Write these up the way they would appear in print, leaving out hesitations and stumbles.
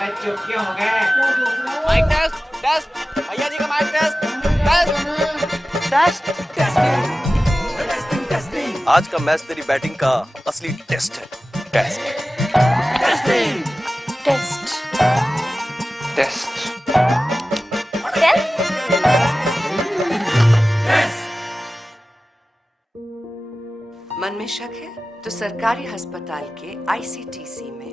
अरे चुप क्यों हो गए? माइक टेस्ट टेस्ट भैया जी का माइक टेस्ट टेस्ट टेस्ट। आज का मैच तेरी बैटिंग का असली टेस्ट है। टेस्ट टेस्टिंग टेस्ट टेस्ट मन में शक है तो सरकारी अस्पताल के आईसीटीसी में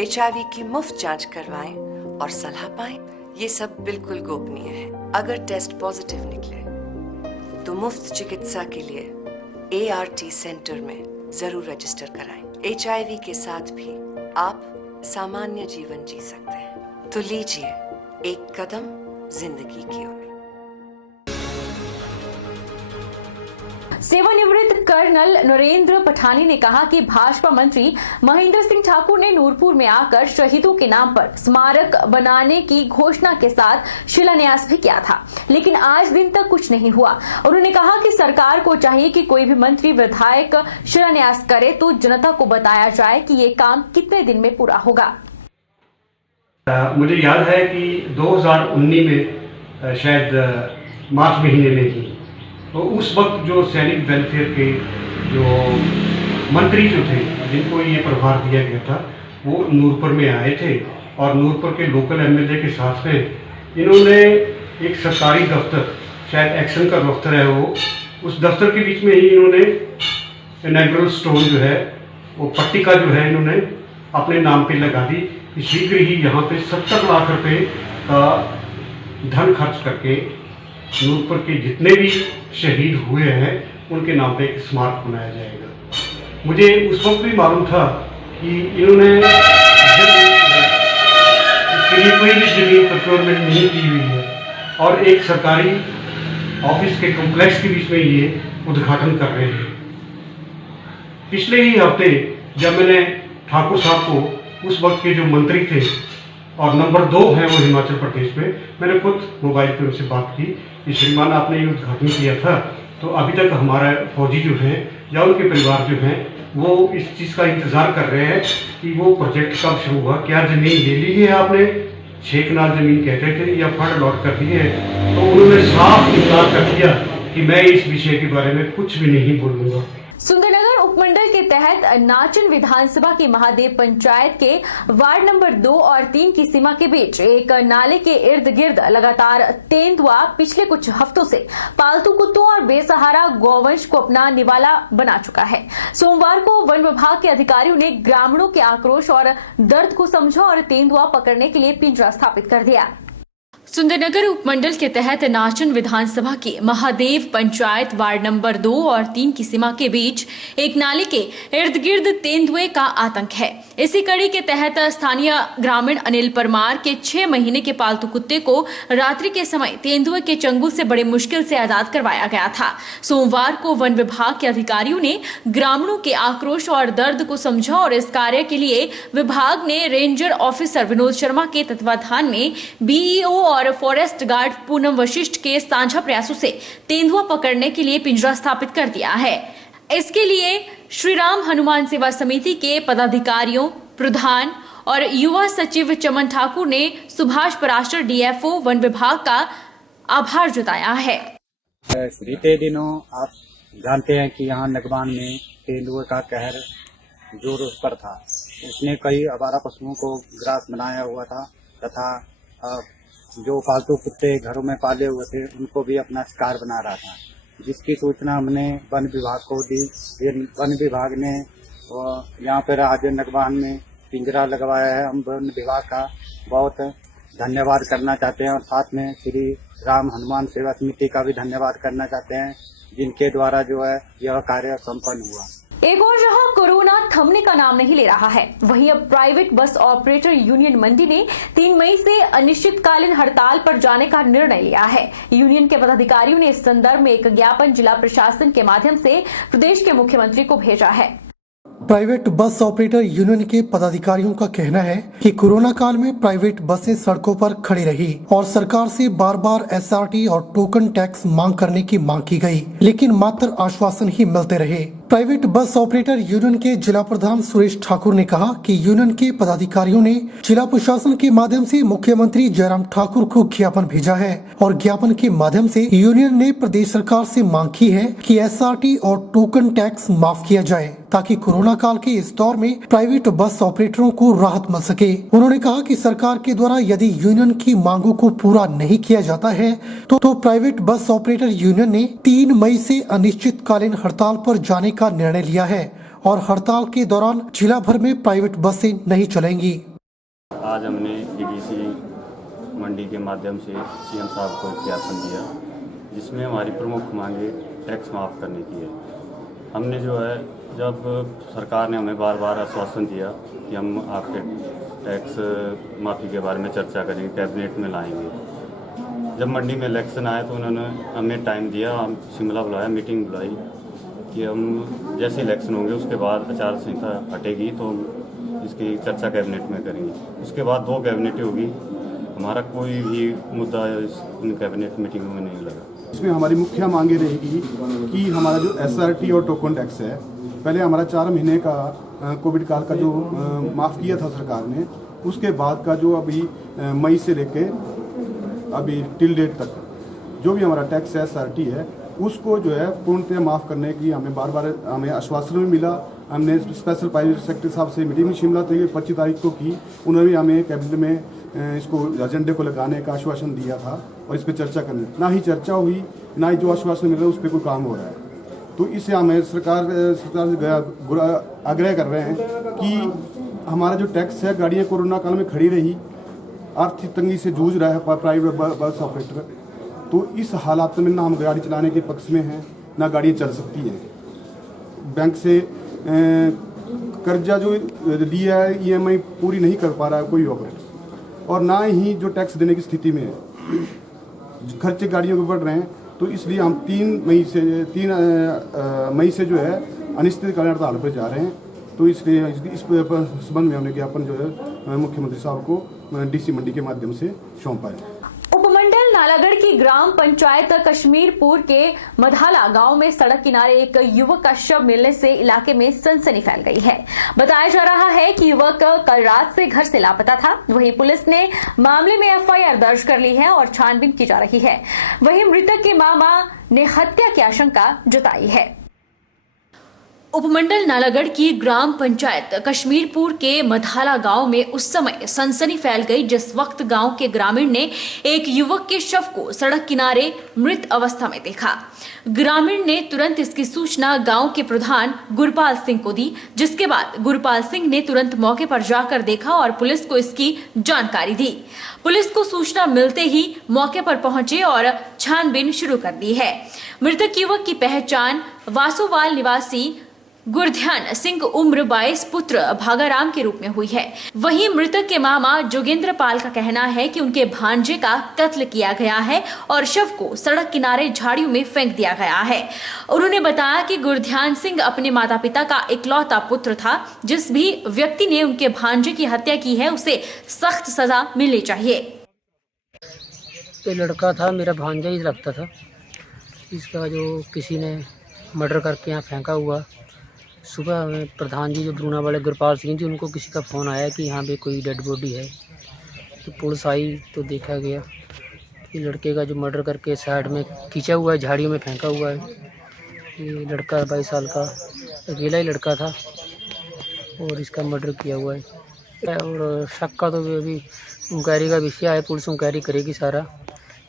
HIV की मुफ्त जांच करवाएं और सलाह पाएं। ये सब बिल्कुल गोपनीय है। अगर टेस्ट पॉजिटिव निकले तो मुफ्त चिकित्सा के लिए ART सेंटर में जरूर रजिस्टर कराएं। HIV के साथ भी आप सामान्य जीवन जी सकते हैं। तो लीजिए एक कदम जिंदगी की ओर। सेवानिवृत्त कर्नल नरेंद्र पठानी ने कहा कि भाजपा मंत्री महेंद्र सिंह ठाकुर ने नूरपुर में आकर शहीदों के नाम पर स्मारक बनाने की घोषणा के साथ शिलान्यास भी किया था, लेकिन आज दिन तक कुछ नहीं हुआ। उन्होंने कहा कि सरकार को चाहिए कि कोई भी मंत्री विधायक शिलान्यास करे तो जनता को बताया जाए कि ये काम कितने दिन में पूरा होगा। मुझे याद है कि 2019 में शायद मार्च महीने में ही तो उस वक्त जो सैनिक वेलफेयर के जो मंत्री जो थे जिनको ये प्रभार दिया गया था वो नूरपुर में आए थे और नूरपुर के लोकल MLA के साथ में इन्होंने एक सरकारी दफ्तर, शायद एक्शन का दफ्तर है वो, उस दफ्तर के बीच में ही इन्होंने इनॉग्रेशन स्टोन जो है वो पट्टिका जो है इन्होंने अपने नाम पे लगा दी कि शीघ्र ही यहाँ पे 70 लाख रुपए का धन खर्च करके नूरपुर के जितने भी शहीद हुए हैं उनके नाम पे एक स्मारक बनाया जाएगा। मुझे उस वक्त भी मालूम था कि इन्होंने इसके लिए कोई भी जमीन प्रोक्योरमेंट नहीं की हुई है और एक सरकारी ऑफिस के कॉम्प्लेक्स के बीच में ये उद्घाटन कर रहे हैं। पिछले ही हफ्ते जब मैंने ठाकुर साहब को, उस वक्त के जो मंत्री थे और नंबर 2 है वो हिमाचल प्रदेश में, मैंने खुद मोबाइल पर उनसे बात की कि श्रीमान आपने ये उद्घाटन किया था तो अभी तक हमारा फौजी जो है या उनके परिवार जो हैं वो इस चीज़ का इंतज़ार कर रहे हैं कि वो प्रोजेक्ट कब शुरू हुआ, क्या ज़मीन ले ली है आपने, 6 कनाल ज़मीन कहते थे या फंड अलॉट कर दिए है। तो उन्होंने साफ इनकार कर दिया कि मैं इस विषय के बारे में कुछ भी नहीं बोलूँगा। सुंदरनगर उपमंडल के तहत नाचन विधानसभा की महादेव पंचायत के वार्ड नंबर 2 और 3 की सीमा के बीच एक नाले के इर्द गिर्द लगातार तेंदुआ पिछले कुछ हफ्तों से पालतू कुत्तों और बेसहारा गौवंश को अपना निवाला बना चुका है। सोमवार को वन विभाग के अधिकारियों ने ग्रामीणों के आक्रोश और दर्द को समझा और तेंदुआ पकड़ने के लिए पिंजरा स्थापित कर दिया। सुंदरनगर उपमंडल के तहत नाचन विधानसभा की महादेव पंचायत वार्ड नंबर 2 और 3 की सीमा के बीच एक नाले के इर्द गिर्द तेंदुए का आतंक है। इसी कड़ी के तहत स्थानीय ग्रामीण अनिल परमार के 6 महीने के पालतू कुत्ते को रात्रि के समय तेंदुए के चंगुल से बड़ी मुश्किल से आजाद करवाया गया था। सोमवार को वन विभाग के अधिकारियों ने ग्रामीणों के आक्रोश और दर्द को समझा और इस कार्य के लिए विभाग ने रेंजर ऑफिसर विनोद शर्मा के तत्वाधान में BEO और फॉरेस्ट गार्ड पूनम वशिष्ठ के साझा प्रयासों से तेंदुआ पकड़ने के लिए पिंजरा स्थापित कर दिया है। इसके लिए श्री राम हनुमान सेवा समिति के पदाधिकारियों, प्रधान और युवा सचिव चमन ठाकुर ने सुभाष पराशर DFO वन विभाग का आभार जताया है। बीते दिनों आप जानते हैं कि यहाँ नगवान में तेंदुए का कहर जोर पर था। उसने कई आवारा पशुओं को ग्रास बनाया हुआ था तथा जो पालतू कुत्ते घरों में पाले हुए थे उनको भी अपना शिकार बना रहा था, जिसकी सूचना हमने वन विभाग को दी। वन विभाग ने यहाँ पर आज नगवान में पिंजरा लगवाया है। हम वन विभाग का बहुत धन्यवाद करना चाहते हैं और साथ में श्री राम हनुमान सेवा समिति का भी धन्यवाद करना चाहते हैं, जिनके द्वारा जो है यह कार्य संपन्न हुआ। एक और जहां कोरोना थमने का नाम नहीं ले रहा है, वहीं अब प्राइवेट बस ऑपरेटर यूनियन मंडी ने 3 मई से अनिश्चितकालीन हड़ताल पर जाने का निर्णय लिया है। यूनियन के पदाधिकारियों ने इस संदर्भ में एक ज्ञापन जिला प्रशासन के माध्यम से प्रदेश के मुख्यमंत्री को भेजा है। प्राइवेट बस ऑपरेटर यूनियन के पदाधिकारियों का कहना है कि कोरोना काल में प्राइवेट बसें सड़कों पर खड़ी रही और सरकार से बार बार SRT और टोकन टैक्स मांग करने की मांग की गई, लेकिन मात्र आश्वासन ही मिलते रहे। प्राइवेट बस ऑपरेटर यूनियन के जिला प्रधान सुरेश ठाकुर ने कहा कि यूनियन के पदाधिकारियों ने जिला प्रशासन के माध्यम से मुख्यमंत्री जयराम ठाकुर को ज्ञापन भेजा है और ज्ञापन के माध्यम से यूनियन ने प्रदेश सरकार से मांग की है कि एसआरटी और टोकन टैक्स माफ किया जाए ताकि कोरोना काल के इस दौर में प्राइवेट बस ऑपरेटरों को राहत मिल सके। उन्होंने कहा कि सरकार के द्वारा यदि यूनियन की मांगों को पूरा नहीं किया जाता है तो प्राइवेट बस ऑपरेटर यूनियन ने 3 मई से अनिश्चितकालीन हड़ताल पर जाने का निर्णय लिया है और हड़ताल के दौरान जिला भर में प्राइवेट बसें नहीं चलेंगी। आज हमने एडीसी मंडी के माध्यम से सीएम साहब को ज्ञापन दिया जिसमें हमारी प्रमुख मांगे टैक्स माफ़ करने की है। हमने जो है जब सरकार ने हमें बार बार आश्वासन दिया कि हम आपके टैक्स माफ़ी के बारे में चर्चा करेंगे, कैबिनेट में लाएंगे। जब मंडी में इलेक्शन आया तो उन्होंने हमें टाइम दिया, हम शिमला बुलाया, मीटिंग बुलाई कि हम जैसे इलेक्शन होंगे उसके बाद आचार संहिता हटेगी तो हम इसकी चर्चा कैबिनेट में करेंगे। उसके बाद 2 कैबिनेटें होगी, हमारा कोई भी मुद्दा इन कैबिनेट मीटिंगों में नहीं लगा। इसमें हमारी मुख्य मांगे रहेगी कि हमारा जो एसआरटी और टोकन टैक्स है, पहले हमारा 4 महीने का कोविड काल का जो माफ़ किया था सरकार ने, उसके बाद का जो अभी मई से लेके अभी टिल डेट तक जो भी हमारा टैक्स एसआरटी है उसको जो है पूर्णतः माफ़ करने की हमें बार बार हमें आश्वासन भी मिला। हमने स्पेशल प्राइवेट सेक्रेटरी साहब से मीटिंग शिमला 25 तारीख को की, उन्होंने भी हमें कैबिनेट में इसको एजेंडे को लगाने का आश्वासन दिया था और इस पर चर्चा करने, ना ही चर्चा हुई ना ही जो आश्वासन मिल रहा है उस पर कोई काम हो रहा है। तो इससे हमें सरकार से आग्रह कर रहे हैं कि हमारा जो टैक्स है, गाड़ियाँ कोरोना काल में खड़ी रही, आर्थिक तंगी से जूझ रहा है प्राइवेट बस ऑपरेटर, तो इस हालात में ना हम गाड़ी चलाने के पक्ष में हैं ना गाड़ियाँ चल सकती हैं। बैंक से कर्जा जो लिया है ईएमआई पूरी नहीं कर पा रहा है कोई ऑपरेटर, और ना ही जो टैक्स देने की स्थिति में है। खर्चे गाड़ियों के बढ़ रहे हैं, तो इसलिए हम 3 मई से जो है अनिश्चितकालीन हड़ताल पर जा रहे हैं। तो इसलिए इस संबंध में हमने ज्ञापन जो है मुख्यमंत्री साहब को डीसी मंडी के माध्यम से सौंपा है। उपमंडल नालागढ़ की ग्राम पंचायत कश्मीरपुर के मधाला गांव में सड़क किनारे एक युवक का शव मिलने से इलाके में सनसनी फैल गई है। बताया जा रहा है कि युवक कल रात से घर से लापता था। वहीं पुलिस ने मामले में एफआईआर दर्ज कर ली है और छानबीन की जा रही है। वहीं मृतक के मामा ने हत्या की आशंका जताई है। उपमंडल नालागढ़ की ग्राम पंचायत कश्मीरपुर के मधाला गांव में उस समय सनसनी फैल गई जिस वक्त गांव के ग्रामीण ने एक युवक के शव को सड़क किनारे मृत अवस्था में देखा। ग्रामीण ने तुरंत इसकी सूचना गांव के प्रधान गुरपाल सिंह को दी, जिसके बाद गुरपाल सिंह ने तुरंत मौके पर जाकर देखा और पुलिस को इसकी जानकारी दी। पुलिस को सूचना मिलते ही मौके पर पहुंचे और छानबीन शुरू कर दी है। मृतक युवक की पहचान वासुवाल निवासी गुरध्यान सिंह उम्र 22 पुत्र भागाराम के रूप में हुई है। वहीं मृतक के मामा जोगेंद्र पाल का कहना है कि उनके भांजे का कत्ल किया गया है और शव को सड़क किनारे झाड़ियों में फेंक दिया गया है। उन्होंने बताया कि गुरध्यान सिंह अपने माता पिता का इकलौता पुत्र था। जिस भी व्यक्ति ने उनके भांजे की हत्या की है उसे सख्त सजा मिलनी चाहिए। ये लड़का था, मेरा भांजा ही लगता था। इसका जो किसी ने मर्डर करके यहाँ फेंका हुआ। सुबह हमें प्रधान जी जो ब्रूना वाले गुरपाल सिंह जी, उनको किसी का फ़ोन आया कि यहाँ पे कोई डेड बॉडी है। तो पुलिस आई तो देखा गया कि लड़के का जो मर्डर करके साइड में खींचा हुआ है, झाड़ियों में फेंका हुआ है। ये लड़का 22 साल का अकेला ही लड़का था और इसका मर्डर किया हुआ है। और शक का तो अभी इंक्वायरी का विषय है, पुलिस इंक्वायरी करेगी सारा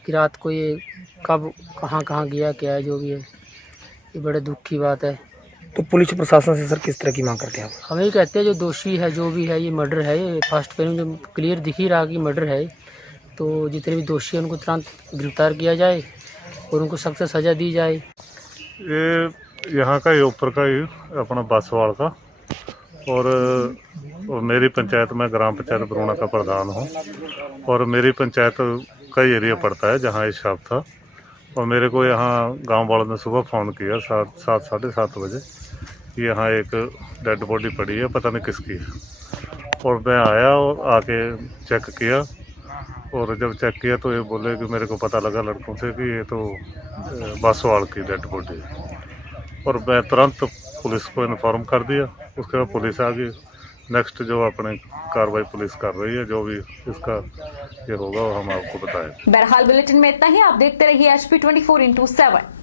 कि रात को ये कब कहाँ गया, क्या है, जो भी है। ये बड़े दुख की बात है। तो पुलिस प्रशासन से सर किस तरह की मांग करते हैं आप? हम यही कहते हैं जो दोषी है, जो भी है, ये मर्डर है, ये फर्स्ट पेज में जो क्लियर दिख ही रहा कि मर्डर है, तो जितने भी दोषी हैं उनको तुरंत गिरफ्तार किया जाए और उनको सख्त सज़ा दी जाए। ये यहाँ का ये ऊपर का ही अपना बासवाड़ का और मेरी पंचायत में ग्राम पंचायत बरूणा का प्रधान हूँ और मेरी पंचायत का एरिया पड़ता है जहाँ ये शव था। और मेरे को यहाँ गांव वालों ने सुबह फ़ोन किया 7-7:30 बजे कि यहाँ एक डेड बॉडी पड़ी है, पता नहीं किसकी है। और मैं आया और आके चेक किया और जब चेक किया तो ये बोले कि मेरे को पता लगा लड़कों से कि ये तो बासवाड़ की डेड बॉडी है। और मैं तुरंत पुलिस को इन्फॉर्म कर दिया। उसके बाद पुलिस आ गई। नेक्स्ट जो अपने कार्रवाई पुलिस कर रही है, जो भी इसका ये होगा वो हम आपको बताएंगे। बहरहाल बुलेटिन में इतना ही। आप देखते रहिए HP 24/7।